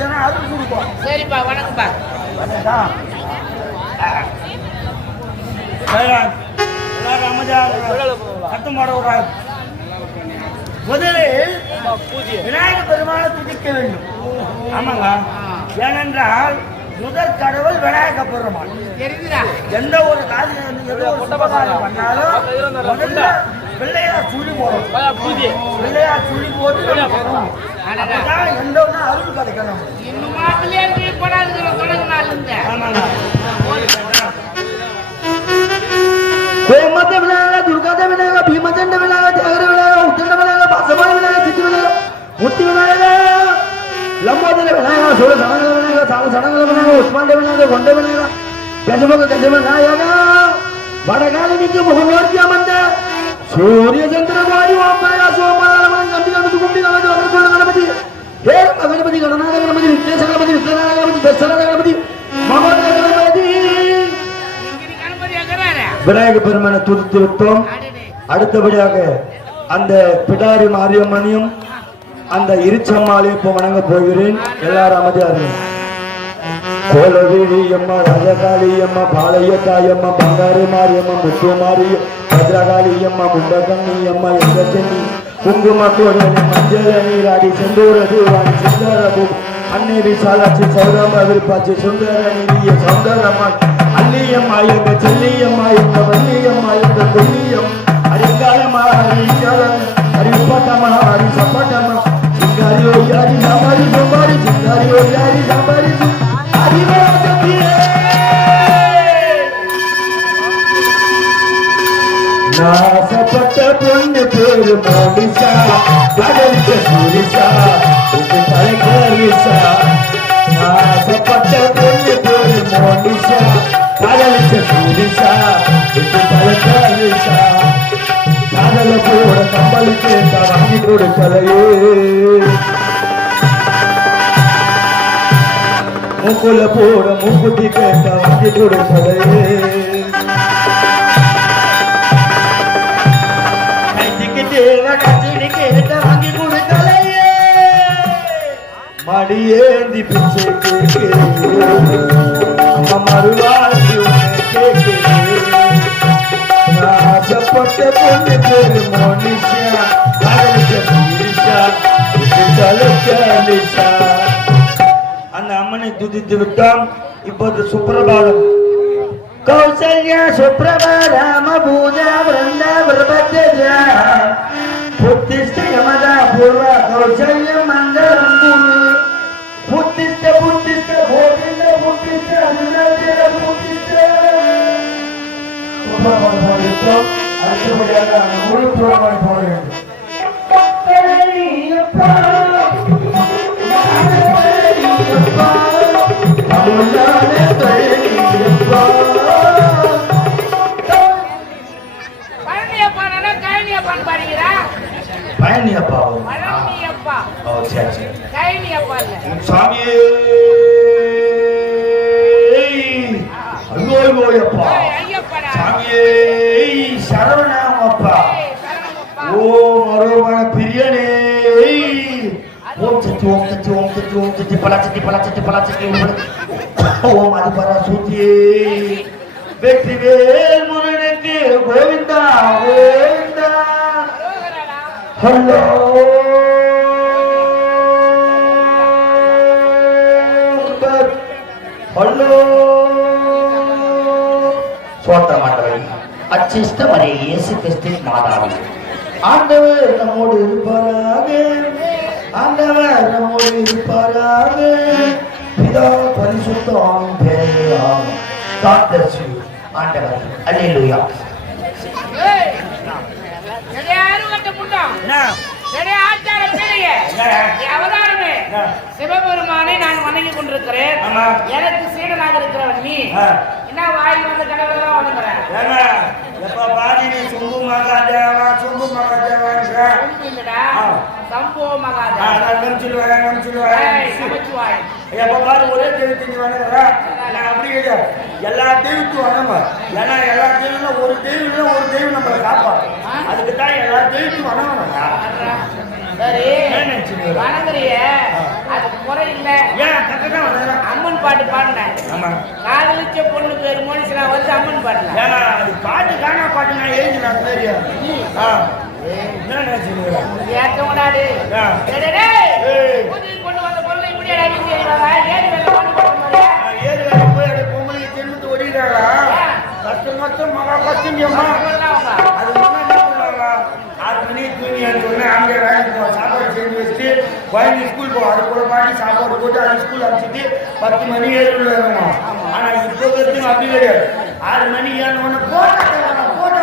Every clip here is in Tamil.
தானே அருள் கொடுப்போம். சரிப்பா, வணக்கம்ப்பா. எல்லாரும் அமைதியாக சத்தம் போட விடாது. முதலில் விநாயகர் பெருமானை துதிக்க வேண்டும். ஆமாங்க, ஏனென்றால் முதல் கடவுள் விநாயக பெருமாள். எந்த ஒரு காரியம் பண்ணாலும் முதல்ல பிள்ளையார் சுழி போடும். பிள்ளையார் சுழி போட்டு எந்த ஒண்ணு அருள் கிடைக்கணும். கோமத்த விநாயகர், துர்காத விநாயகர், பீமச்சண்ட விநாயகர், தியாகர விநாயகர், உத்தண்ட விநாயகர், பசமான விநாயகர், சித்தி விநாயகர், முத்தி விநாயகர், லம்போதர விநாயகர், சோழ சடங்கல விநாயகர், சால சடங்கல விநாயகர், உஸ்மாண்ட விநாயகர், கொண்ட விநாயகர், கஜமுக கஜ விநாயகர், வடகாலமிக்கு முகமூர்த்தி அமர்ந்த சூரிய சந்திர வாயு வாம்பரையா சோமநாதன் கம்பி கணபதி கும்பி கணபதி வரக்குள்ள கணபதி ஹேரம்ப கணபதி கணநாத கணபதி விக்னேச கணபதி விக்னநாத கணபதி தசரத கணபதி மகோதர கணபதி. விநாயக பெருமானை துதித்து விட்டோம். அடுத்தபடியாக அந்த பிடாரி மாரியம்மனையும் அந்த இருச்சம்மாளையும் இப்போ வணங்க போகிறேன். எல்லாரும் அமைதியாரு. கோலவேரி அம்மா, ராஜகாளி அம்மா, பாளைய தாயம்மா, பங்காரு மாரியம்மா, முத்து மாரிய, பத்ரகாளி அம்மா, முண்டகண்ணி அம்மா, எங்கச்சென்னி, குங்கும கோடனி, மஞ்சள் நீராடி, செந்தூரது வாணி, சுந்தரபு அன்னை விசாலாட்சி, சௌரம விருப்பாச்சி, சுந்தர நிதிய சௌந்தரம்மா, அல்லியம்மா எங்க செல்லியம்மா, எங்க வள்ளியம்மா, எங்க கொல்லியம், அரிங்காயம்மா, ஹரிங்காலம், ஹரிப்பட்டம்மா, ஹரி சப்பட்டம்மா, சிங்காரி ஒய்யாரி சாம்பாரி சோம்பாரி, சிங்காரி ஒய்யாரி சாம்பாரி நாசப்பட்ட பொண்ணு பேரு மோனிசா, கடலுக்கு சூரிசா, இது தலைக்கரிசா. நாசப்பட்ட பொண்ணு பேரு மோனிசா, கடலுக்கு சூரிசா, இது தலைக்கரிசா. காதல போட கம்பளுக்கு வாங்கி கொடுக்கலையே, மூக்குல போட மூக்குத்தி கேட்ட வாங்கி கொடுக்கலையே. வாங்கி கொடுக்கலையே, மடியேந்தி பிச்சை கேட்க மறுவாழ்ச்சி ஆசைப்பட்ட பொண்ணு பேரு மோனிஷா, அந்த அம்மனை துதித்து விட்டோம். இப்போது சுப்பிரபாதம். கௌசல்யா சுப்பிரபாராம பூஜா விருந்த பிரபத்ய புத்திஷ்ட யமதா பூர்வ கௌசல்ய மங்களம் பூமி புத்திஷ்ட புத்திஷ்ட கோவிந்த புத்திஷ்ட அனுநந்திர புத்திஷ்ட. அடுத்தபடியாக முழு புராணம் போட வேண்டும். பழனியப்பா சாமியே, ஐயோப்பா சாமியே, சரவணாமப்பா, ஓம் அரோமண பிரியனே, ஓம் சத்தி ஓம் சத்தி ஓம் சத்தி ஓம் சத்தி பலாச்சத்தி பலாச்சத்தி பலாச்சத்தி ஓம் அதுபரா சூத்தியே, வெற்றிவேல் முருகனுக்கு கோவிந்தா கோவிந்தா. ஹலோ ஹலோ சோத்திரமாண்டவன் அச்சிஷ்டமரே இயேசு கிறிஸ்து மாதாவி, ஆண்டவர் நம்மோடு இருப்பாராக, ஆண்டவர் நம்மோடு இருப்பாராக, பிதா பரிசுத்தம் பேராம் காத்தரசு ஆண்டவர். அல்லேலூயா. சிவபெருமானை நான் வணங்கி கொண்டிருக்கிறேன். எனக்கு சீடனாக இருக்கிறவன் நீ என்ன வாயில் வந்து கடவுளா வணங்குறேன். எப்ப பாதி நீ சும்பு மகாதேவா சும்பு மகாதேவா இல்லடா, சம்போ மகாதேவா நமச்சிவாய். எப்ப பாரு ஒரே தெய்வத்தை நீ வணங்குற. நான் அப்படி கிடையாது, எல்லா தெய்வத்தையும் வணங்க. ஏன்னா எல்லா தெய்வம் ஒரு தெய்வம் ஒரு தெய்வம் நம்மளை காப்பாடும். அதுக்கு தான் எல்லா தெய்வத்தையும் வணங்கணும். சரி வணங்குறிய, அதுக்கு குறை இல்ல. ஏன் கரெக்டா வர அம்மன் பாட்டு பாடினேன். ஆமா காதலிச்ச பொண்ணு பேரு மனுஷனா வந்து அம்மன் பாடல. ஏன்னா அது பாட்டு காணா பாட்டு நான் எழுதி நான் தெரியும் என்ன நினைச்சுக்கிறேன் ஏற்றவனாடு கொண்டு வந்த பொருளை இப்படியே அடிச்சு ஏறி வேலை பாட்டு போடுற ஏறி வேலை போய் அதை பொங்கலுக்கு திரும்பி ஓடிடுறாங்களா கஷ்டம் கஷ்டம் மகா கஷ்டம் அது என்ன பண்ணுவாங்க 6 மணிக்கு தூங்கி எடுத்தோடனே அங்கே வேலைக்கு போவோம் சாப்பாடு செஞ்சு வச்சுட்டு குழந்தை ஸ்கூல் போவோம் அது கூட பாட்டி சாப்பாடு போட்டு அது ஸ்கூல் அனுப்பிச்சிட்டு 10 மணி 7 வருவோம் ஆனால் இப்போ வரைக்கும் அப்படி கிடையாது 6 மணி ஏறினோடனே போட்டோ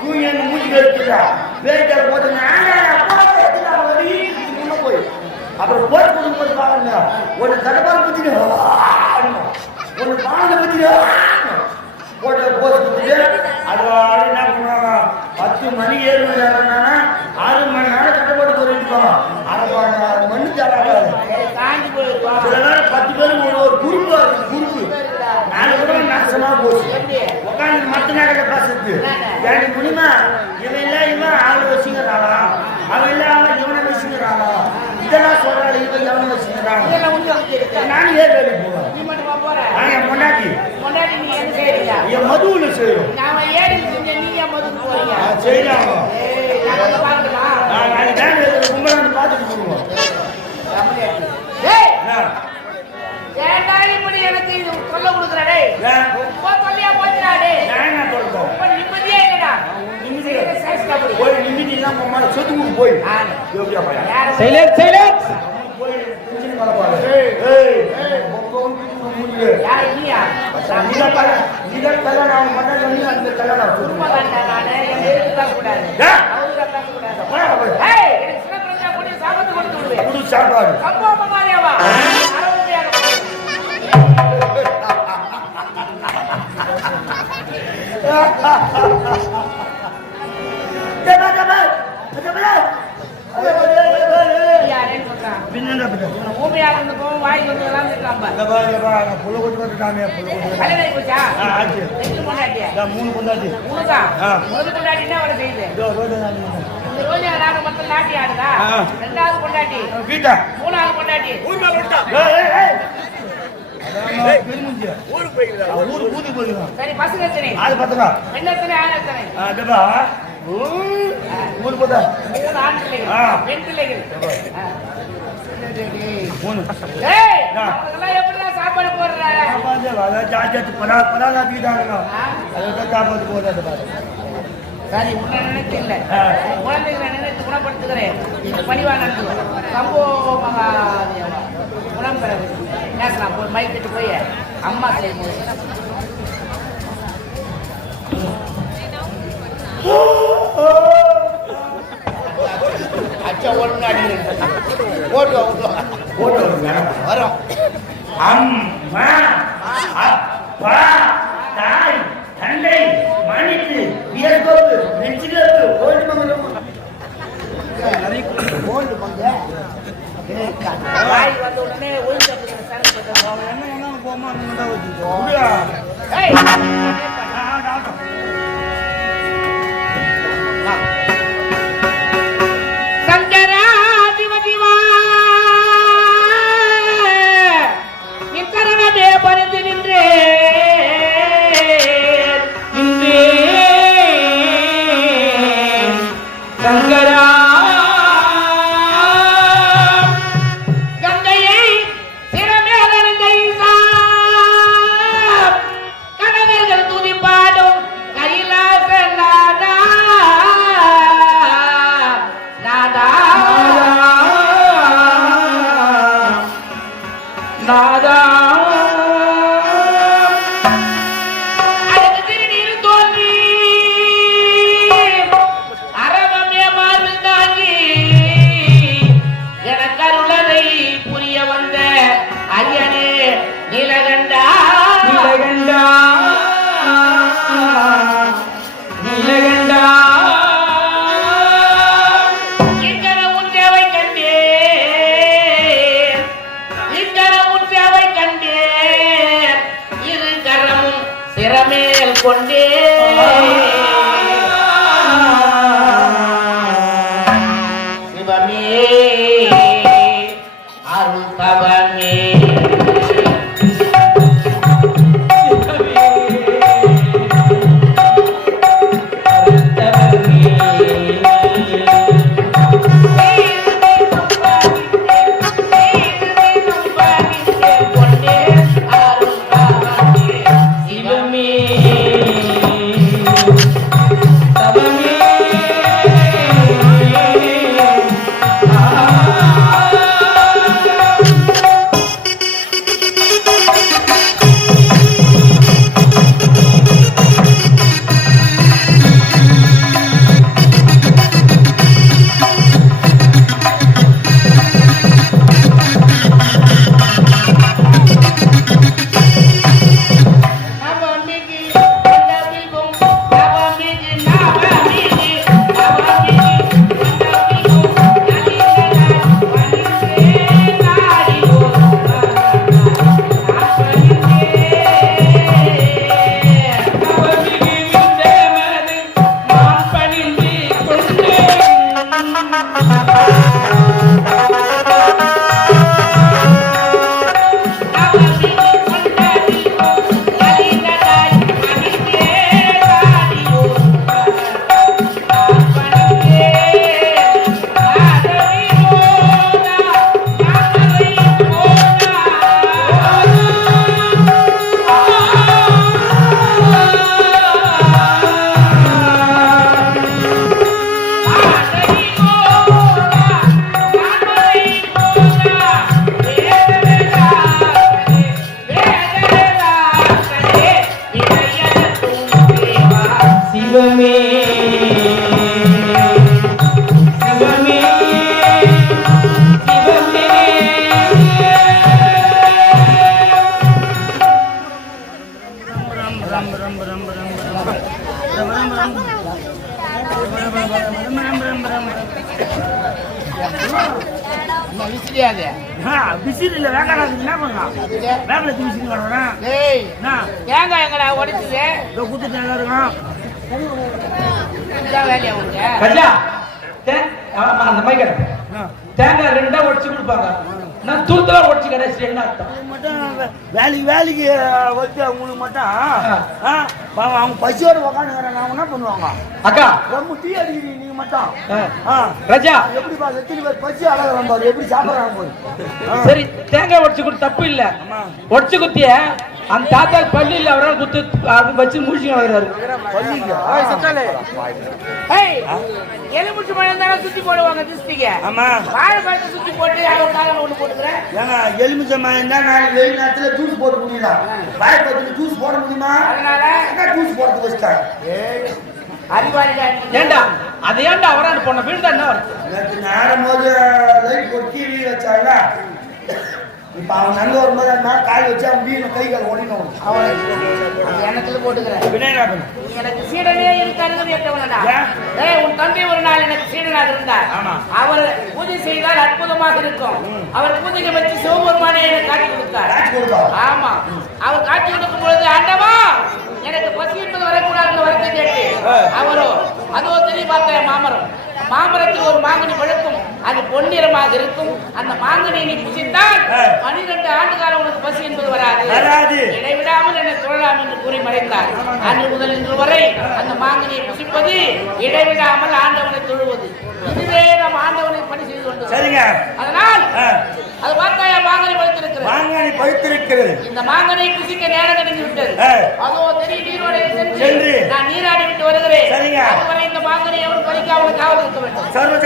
தூங்கி அந்த மூச்சு கழிச்சுடா வேலைக்கார போட்டு போய் அப்புறம் போட்டு கொடுக்கும்போது பாருங்க ஒரு தடவை பற்றி ஒரு பானை பற்றி போட்டு போட்டு அதோட என்ன பண்ணுவாங்க 10 மணி 7 மணி நேரம்னா 6 மணி நேரம் கட்டப்பட்டு போயிருப்பாங்க அதை மண்ணு தராது சில நேரம் 10 பேர் ஒரு குரூப்பு குரூப்பு 4 பேரும் நாசமா போச்சு உட்காந்து மற்ற நேரத்தை பேசுறது எனக்கு முடியுமா இவன் இல்லை இவன் ஆளு வச்சுக்கிறாளா அவன் இல்லை அவன் இவனை வச்சுக்கிறாளா இதெல்லாம் சொல்றாள் இவன் எவனை வச்சுக்கிறான் நானும் ஏன் வேலைக்கு போவேன் என் பொண்டாட்டி என் மதுவுல செய்யும் செய்யலாம் கும்பலாந்து பார்த்துட்டு போடுவோம் எனக்கு இது சொல்ல கொடுக்குறாடே சொல்லியா போச்சுடாடே நான் சொல்றோம் நிம்மதியே இல்லடா போய் நிம்மதி எல்லாம் போமா சொத்துக்கு போய் எப்படியா பையன் சைலன்ஸ் சைலன்ஸ் போய் டென்ஷன் பண்ண ஏய் பொக்கோன் மூடியே யார் நீயா நீதான் நான் பண்ண சொல்லி அந்த கல்யாணம் குடும்ப நானே எதுக்கு தான் கூடாது அவரா தான் கூடாது ஏய் எனக்கு சின்ன பிரச்சனை போடி சாபத்து கொடுத்து விடு குடு சாப்பாடு அம்மா மகாதேவா வாய் வந்து புள்ள கொண்டு வந்துட்டாமே கல்யாணம் போச்சா மூணு பொண்டாட்டி பொண்டாட்டினா அவளை செய்யுது ரோஜா நாங்க மட்டும் நாட்டி ஆடுதா 2வது பொண்டாட்டி வீட்டா 3வது பொண்டாட்டி சரி பசங்க எத்தனை பெண் எத்தனை ஆண் எத்தனை மூணு பொண்ணா 3 ஆண் பிள்ளைகள் பெண் பிள்ளைகள் எப்படிதான் சாப்பாடு போடுற சாப்பாடு போடுறது சரி உன்னை நினைத்து இல்லை குழந்தைகளை நினைத்து குணப்படுத்துகிறேன் பணிவா நடந்து சம்போ மகாதேவா குணம் பெறது பேசலாம் போய் மைக்கிட்டு போய் அம்மா செய்யும்போது அச்சா ஒழுங்கு அடிக்கிறேன் போட்டு வரும் அம்மா அப்பா தாய் தந்தை மணிக்கு வியர்கோப்பு நெஞ்சிலப்பு கோல்டு மங்கலம் வாய் வந்த உடனே ஒழுங்கு என்ன போமா பறிந்து நின்றே சங்கரா கங்கையை சிறமேலங்கை கணவர்கள் துதிப்பாடும் கைலாச நாதா நாதா நாதா கொண்டே சிவமே அருள் தவ விசிறில வேக்காடாது என்ன பண்ணலாம் வேக்கலத்து விசிறி காட்டுறேன் டேய் என்ன தேங்காய் எங்கடா உடைச்சது இதோ குத்து தேங்காய் இருக்கும் இதுதான் வேலையா உனக்கு கஜா ஆமா அந்த மைக் என்ன? தேங்காய் ரெண்டா உடைச்சு கொடுப்பாங்க நான் தூத்தலா உடைச்சு கடைசி என்ன அர்த்தம் இது மட்டும் வேலைக்கு வச்சு அவங்களுக்கு மட்டும் பாவம் அவங்க பசியோட உக்காந்துங்கிறாங்க அவங்க என்ன பண்ணுவாங்க அக்கா ரொம்ப டீ அடிக்கிறீங்க நீங்க மட்டும் ரஜா எப்படிப்பா எத்தனை பேர் பசி அழகாக பாரு எப்படி சாப்பிட்றாங்க போய் சரி தேங்காய் உடைச்சு கொடுத்து தப்பு இல்ல உடைச்சு குத்திய அந்த தாத்தா பள்ளி இல்ல அவரால் குத்து வச்சு முடிச்சுங்க வர்றாரு ஏய் எலுமிச்சு மழை தானே சுத்தி போடுவாங்க திருஷ்டிக்கு ஆமா வாழைப்பழத்தை சுத்தி போட்டு அவங்க காலம் ஒண்ணு போட்டுக்கிறேன் ஏங்க எலுமிச்சம் இருந்தா நாளைக்கு வெயில் நேரத்துல ஜூஸ் போட்டு முடியலாம் வாழைப்பழத்துல ஜூஸ் போட முடியுமா அதனால என்ன ஜூஸ் போடுறது வச்சுட்டாங்க அறிவாளியா ஏண்டா அது ஏண்டா அவரால் போன வீடு தான் என்ன வருது நேற்று நேரம் போது லைட் போட்டு டிவி வச்சாங்க இப்ப அவன் நடந்து வரும்போது அந்த மேல கால் வச்சு அவன் வீண கை கால் ஓடினவன் அவனை அந்த எண்ணத்துல போட்டுக்கிறேன் விநாயகா பண்ணு நீ எனக்கு சீடனே இருக்காருன்னு கேட்டவனடா ஏன்? ஏய் உன் தம்பி ஒரு நாள் எனக்கு சீடனாக இருந்தார் ஆமா. அவர் பூஜை செய்தால் அற்புதமாக இருக்கும் அவர் பூஜையை வச்சு சிவபெருமானே எனக்கு காட்சி கொடுத்தார் காட்சி கொடுத்தா ஆமா அவர் காட்சி கொடுக்கும் பொழுது ஆண்டவா எனக்கு பசி என்பது வரக்கூடாதுன்னு வரத்தை கேட்டு அவரோ அதோ தெரிய பார்த்த மாமரம் மாமரத்தில் ஒரு மாங்கனி பழுக்கும் அது பொன்னிறமாக இருக்கும் அந்த மாங்கனியை நீ புசித்தால் 12 ஆண்டு காலம் உனக்கு பசி என்பது வராது வராது. இடைவிடாமல் என்னை தொழலாம் என்று கூறி மறைந்தார் அன்று முதல் இன்று வரை அந்த மாங்கனியை புசிப்பது இடைவிடாமல் ஆண்டவனை தொழுவது இதுவே நாம் ஆண்டவனை பணி செய்து கொண்டு சரிங்க அதனால் அது பார்த்தாயா மாங்கனி பழுத்திருக்கிறது மாங்கானி பழுத்திருக்கிறது இந்த மாங்கனை புசிக்க நேரம் கிடைந்து விட்டது அதோ தெரிய நீரோடை சென்று. சென்று நான் நீராடி விட்டு வருகிறேன் சரிங்க. அதுவரை இந்த மாங்கனை அவர் பறிக்காமல் காவல் இருக்க வேண்டும் சர்வ